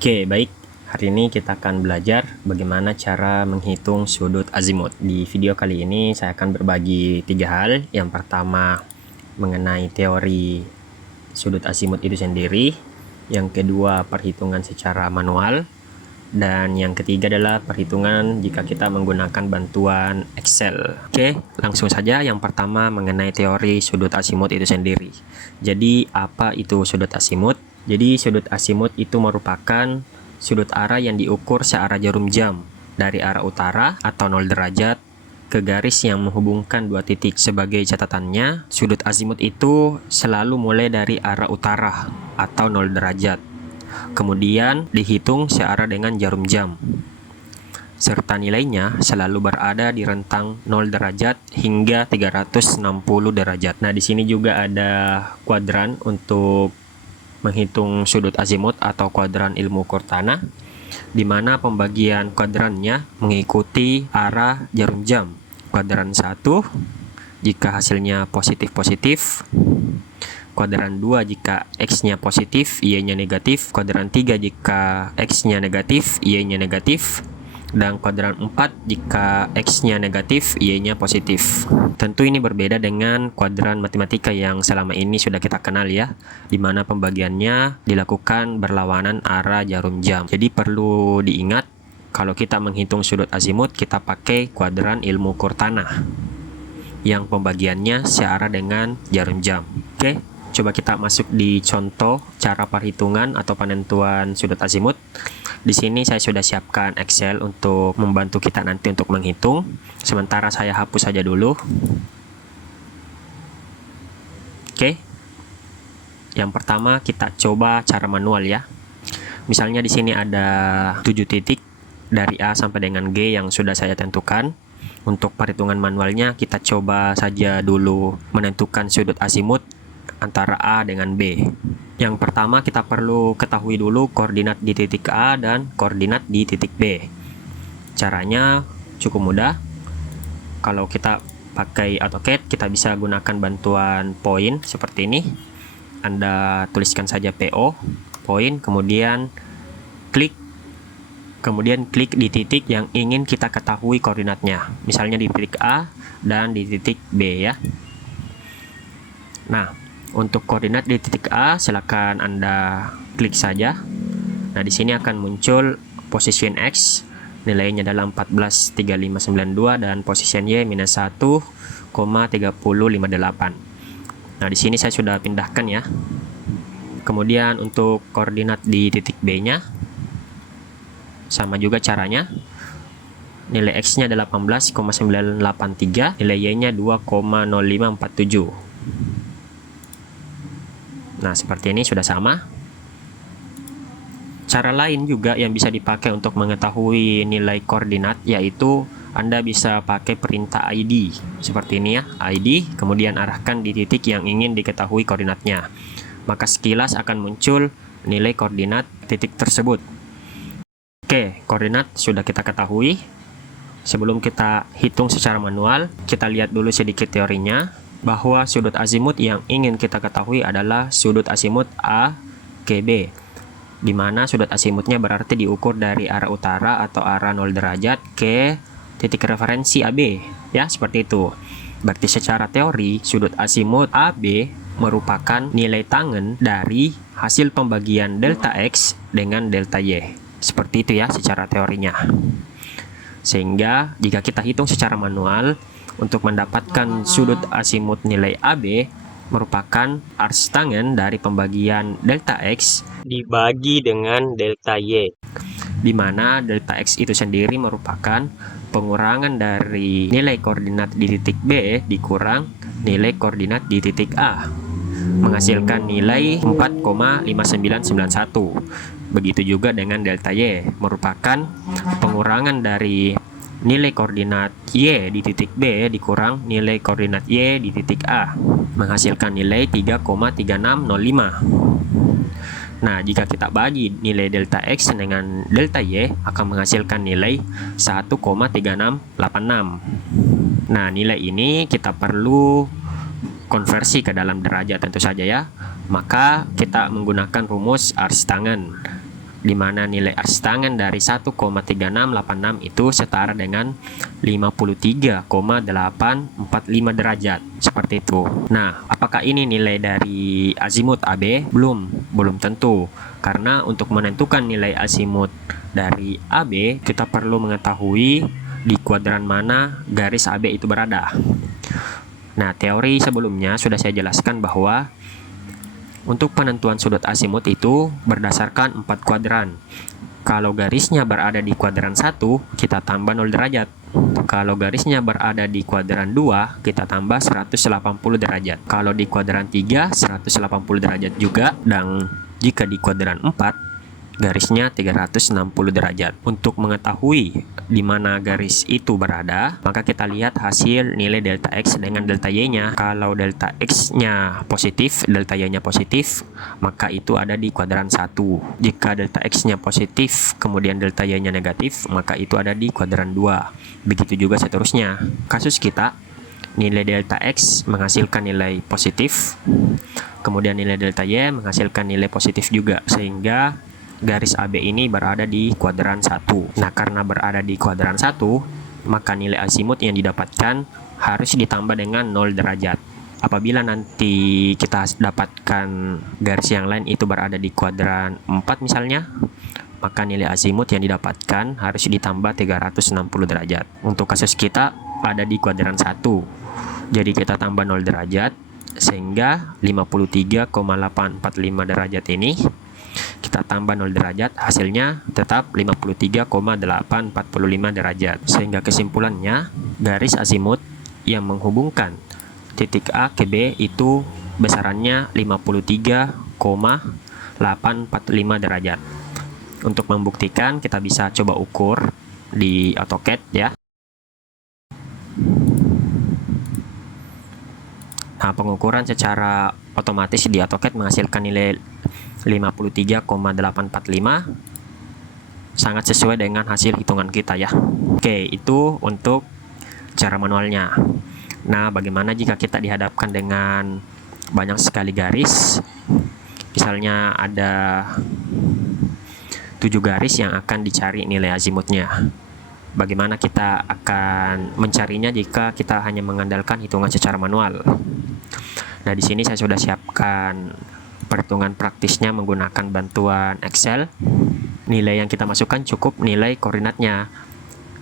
Oke, baik. Hari ini kita akan belajar bagaimana cara menghitung sudut azimut. Di video kali ini saya akan berbagi 3 hal. Yang pertama, mengenai teori sudut azimut itu sendiri. Yang kedua, perhitungan secara manual. Dan yang ketiga adalah perhitungan jika kita menggunakan bantuan Excel. Oke, langsung saja. Yang pertama, mengenai teori sudut azimut itu sendiri. Jadi, apa itu sudut azimut? Jadi sudut azimut itu merupakan sudut arah yang diukur searah jarum jam dari arah utara atau 0 derajat ke garis yang menghubungkan dua titik. Sebagai catatannya, sudut azimut itu selalu mulai dari arah utara atau 0 derajat. Kemudian dihitung searah dengan jarum jam. Serta nilainya selalu berada di rentang 0 derajat hingga 360 derajat. Nah, di sini juga ada kuadran untuk menghitung sudut azimut atau kuadran ilmu ukur tanah, di mana pembagian kuadrannya mengikuti arah jarum jam. Kuadran 1 jika hasilnya positif-positif, kuadran 2 jika X-nya positif, Y-nya negatif, kuadran 3 jika X-nya negatif, Y-nya negatif, dan kuadran 4 jika X-nya negatif, Y-nya positif. Tentu ini berbeda dengan kuadran matematika yang selama ini sudah kita kenal ya, di mana pembagiannya dilakukan berlawanan arah jarum jam. Jadi perlu diingat, kalau kita menghitung sudut azimut, kita pakai kuadran ilmu ukur tanah, yang pembagiannya searah dengan jarum jam. Oke, coba kita masuk di contoh cara perhitungan atau penentuan sudut azimut. Di sini saya sudah siapkan Excel untuk membantu kita nanti untuk menghitung. Sementara saya hapus saja dulu. Oke. Yang pertama kita coba cara manual ya. Misalnya di sini ada 7 titik dari A sampai dengan G yang sudah saya tentukan. Untuk perhitungan manualnya kita coba saja dulu menentukan sudut azimut antara A dengan B. Yang pertama kita perlu ketahui dulu koordinat di titik A dan koordinat di titik B. Caranya cukup mudah. Kalau kita pakai AutoCAD, kita bisa gunakan bantuan poin seperti ini. Anda tuliskan saja PO, poin, kemudian klik di titik yang ingin kita ketahui koordinatnya. Misalnya di titik A dan di titik B ya. Nah, untuk koordinat di titik A, silakan Anda klik saja. Nah, di sini akan muncul position X, nilainya adalah 14,3592 dan position Y minus 1,3058. Nah, di sini saya sudah pindahkan ya. Kemudian untuk koordinat di titik B-nya, sama juga caranya. Nilai X-nya adalah 18,983, nilai Y-nya 2,0547. Nah, seperti ini sudah sama. Cara lain juga yang bisa dipakai untuk mengetahui nilai koordinat, yaitu Anda bisa pakai perintah ID. Seperti ini ya, ID, kemudian arahkan di titik yang ingin diketahui koordinatnya. Maka sekilas akan muncul nilai koordinat titik tersebut. Oke, koordinat sudah kita ketahui. Sebelum kita hitung secara manual, kita lihat dulu sedikit teorinya, bahwa sudut azimut yang ingin kita ketahui adalah sudut azimut A ke B, di mana sudut azimutnya berarti diukur dari arah utara atau arah 0 derajat ke titik referensi AB ya, seperti itu. Berarti secara teori sudut azimut AB merupakan nilai tangen dari hasil pembagian delta X dengan delta Y, seperti itu ya secara teorinya. Sehingga jika kita hitung secara manual, untuk mendapatkan sudut azimut nilai AB merupakan ars tangen dari pembagian delta X dibagi dengan delta Y, di mana delta X itu sendiri merupakan pengurangan dari nilai koordinat di titik B dikurang nilai koordinat di titik A, menghasilkan nilai 4,5991. Begitu juga dengan delta Y, merupakan pengurangan dari nilai koordinat Y di titik B dikurang nilai koordinat Y di titik A, menghasilkan nilai 3,3605. Nah, jika kita bagi nilai delta X dengan delta Y, akan menghasilkan nilai 1,3686. Nah, nilai ini kita perlu konversi ke dalam derajat tentu saja ya. Maka kita menggunakan rumus ars tangen. di mana nilai asis tangan dari 1,3686 itu setara dengan 53,845 derajat. Seperti itu. Nah, apakah ini nilai dari azimut AB? Belum tentu. Karena untuk menentukan nilai azimut dari AB, kita perlu mengetahui di kuadran mana garis AB itu berada. Nah, teori sebelumnya sudah saya jelaskan bahwa untuk penentuan sudut azimut itu berdasarkan 4 kuadran. Kalau garisnya berada di kuadran 1, kita tambah 0 derajat. Kalau garisnya berada di kuadran 2, kita tambah 180 derajat. Kalau di kuadran 3, 180 derajat juga. Dan jika di kuadran 4, garisnya 360 derajat. Untuk mengetahui di mana garis itu berada, maka kita lihat hasil nilai delta X dengan delta Y-nya. Kalau delta X-nya positif, delta Y-nya positif, maka itu ada di kuadran 1. Jika delta X-nya positif, kemudian delta Y-nya negatif, maka itu ada di kuadran 2. Begitu juga seterusnya. Kasus kita, nilai delta X menghasilkan nilai positif, kemudian nilai delta Y menghasilkan nilai positif juga, sehingga garis AB ini berada di kuadran 1. Nah, karena berada di kuadran 1, maka nilai azimut yang didapatkan harus ditambah dengan 0 derajat. Apabila nanti kita dapatkan garis yang lain itu berada di kuadran 4 misalnya, maka nilai azimut yang didapatkan harus ditambah 360 derajat. Untuk kasus kita ada di kuadran 1. Jadi kita tambah 0 derajat, sehingga 53,845 derajat ini kita tambah 0 derajat, hasilnya tetap 53,845 derajat. Sehingga kesimpulannya, garis azimut yang menghubungkan titik A ke B itu besarannya 53,845 derajat. Untuk membuktikan, kita bisa coba ukur di AutoCAD ya. Nah, pengukuran secara otomatis di AutoCAD menghasilkan nilai 53,845, sangat sesuai dengan hasil hitungan kita ya. Oke, itu untuk cara manualnya. Nah, bagaimana jika kita dihadapkan dengan banyak sekali garis? Misalnya ada 7 garis yang akan dicari nilai azimutnya. Bagaimana kita akan mencarinya jika kita hanya mengandalkan hitungan secara manual? Nah, di sini saya sudah siapkan perhitungan praktisnya menggunakan bantuan Excel. Nilai yang kita masukkan cukup nilai koordinatnya,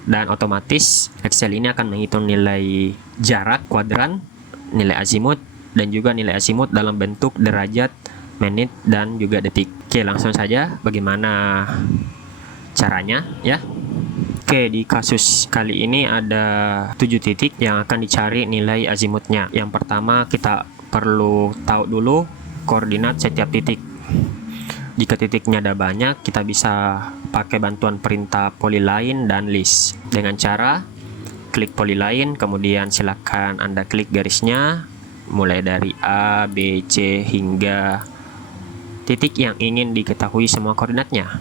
dan otomatis Excel ini akan menghitung nilai jarak kuadran, nilai azimut, dan juga nilai azimut dalam bentuk derajat, menit, dan juga detik. Oke, langsung saja bagaimana caranya ya. Oke, di kasus kali ini ada 7 titik yang akan dicari nilai azimutnya. Yang pertama, kita perlu tahu dulu koordinat setiap titik. Jika titiknya ada banyak, kita bisa pakai bantuan perintah polyline dan list. Dengan cara klik polyline, kemudian silakan Anda klik garisnya mulai dari A, B, C hingga titik yang ingin diketahui semua koordinatnya.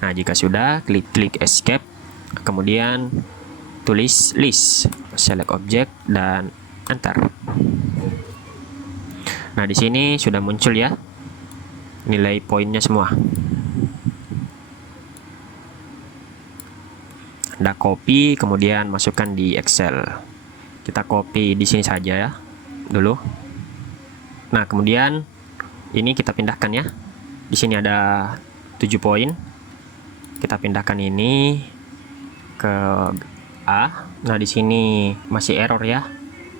Nah, jika sudah, klik escape, kemudian tulis list, select object, dan enter. Nah, di sini sudah muncul ya nilai poinnya semua. Anda copy, kemudian masukkan di Excel. Kita copy di sini saja ya dulu. Nah, kemudian ini kita pindahkan ya. Di sini ada 7 poin. Kita pindahkan ini ke A. Nah, di sini masih error ya.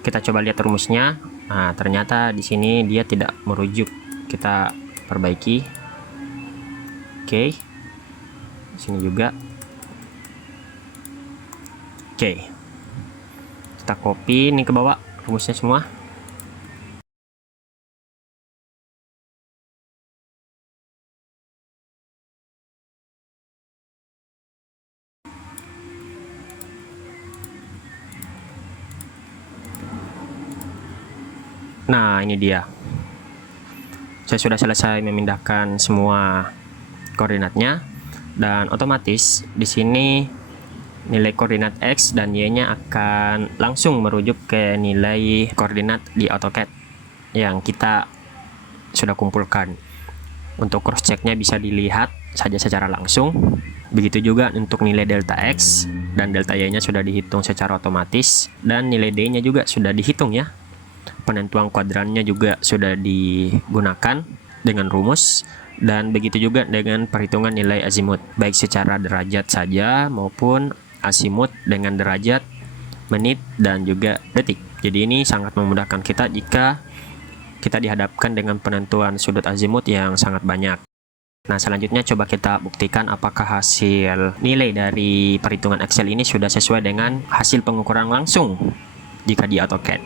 Kita coba lihat rumusnya. Nah, ternyata di sini dia tidak merujuk. Kita perbaiki. Oke. Di sini juga. Oke. Kita copy ini ke bawah rumusnya semua. Nah, ini dia. Saya sudah selesai memindahkan semua koordinatnya, dan otomatis di sini nilai koordinat X dan Y-nya akan langsung merujuk ke nilai koordinat di AutoCAD yang kita sudah kumpulkan. Untuk cross checknya bisa dilihat saja secara langsung. Begitu juga untuk nilai delta X dan delta Y nya sudah dihitung secara otomatis, dan nilai D nya juga sudah dihitung ya. Penentuan kuadrannya juga sudah digunakan dengan rumus, dan begitu juga dengan perhitungan nilai azimut, baik secara derajat saja maupun azimut dengan derajat, menit, dan juga detik. Jadi ini sangat memudahkan kita jika kita dihadapkan dengan penentuan sudut azimut yang sangat banyak. Nah, selanjutnya coba kita buktikan apakah hasil nilai dari perhitungan Excel ini sudah sesuai dengan hasil pengukuran langsung jika di AutoCAD.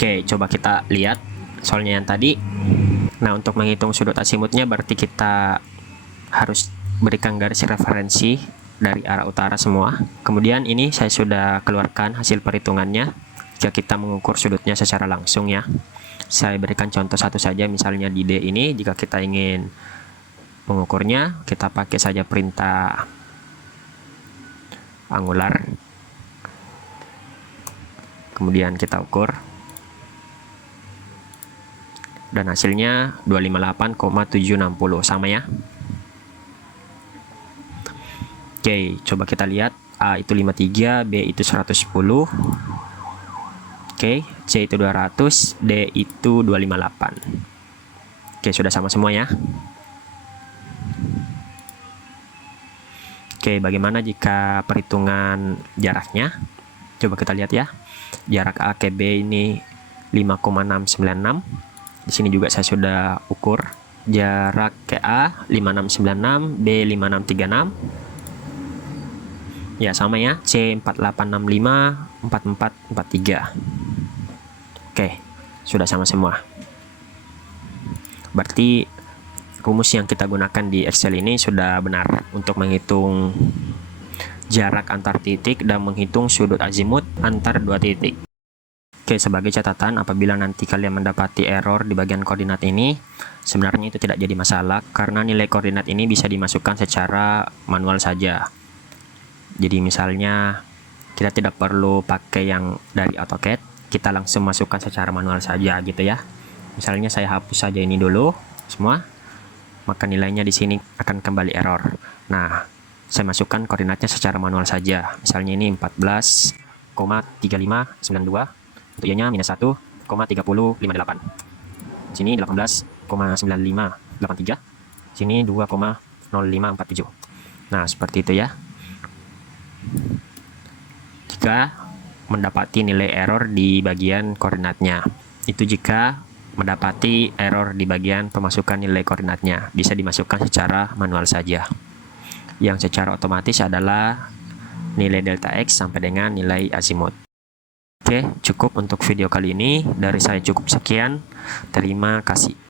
Oke, coba kita lihat soalnya yang tadi. Nah, untuk menghitung sudut azimutnya berarti kita harus berikan garis referensi dari arah utara semua. Kemudian ini saya sudah keluarkan hasil perhitungannya jika kita mengukur sudutnya secara langsung ya. Saya berikan contoh satu saja, misalnya di D ini, jika kita ingin mengukurnya, kita pakai saja perintah angular. Kemudian kita ukur. Dan hasilnya 258,760, sama ya. Oke, coba kita lihat. A itu 53, B itu 110. Oke, C itu 200, D itu 258. Oke, sudah sama semua ya. Oke, bagaimana jika perhitungan jaraknya? Coba kita lihat ya. Jarak A ke B ini 5,696. Di sini juga saya sudah ukur. Jarak ke A 5696, B 5636. Ya, sama ya. C 4865, 4443. Oke, sudah sama semua. Berarti rumus yang kita gunakan di Excel ini sudah benar untuk menghitung jarak antar titik dan menghitung sudut azimut antar dua titik. Oke, sebagai catatan, apabila nanti kalian mendapati error di bagian koordinat ini, sebenarnya itu tidak jadi masalah karena nilai koordinat ini bisa dimasukkan secara manual saja. Jadi misalnya kita tidak perlu pakai yang dari AutoCAD, kita langsung masukkan secara manual saja gitu ya. Misalnya saya hapus saja ini dulu semua, maka nilainya di sini akan kembali error. Nah, saya masukkan koordinatnya secara manual saja. Misalnya ini 14,3592, untuk Y-nya minus 1,3058. Sini 18,9583. Sini 2,0547. Nah, seperti itu ya. Jika mendapati nilai error di bagian koordinatnya, itu jika mendapati error di bagian pemasukan nilai koordinatnya, bisa dimasukkan secara manual saja. Yang secara otomatis adalah nilai delta X sampai dengan nilai azimut. Oke, cukup untuk video kali ini. Dari saya cukup sekian. Terima kasih.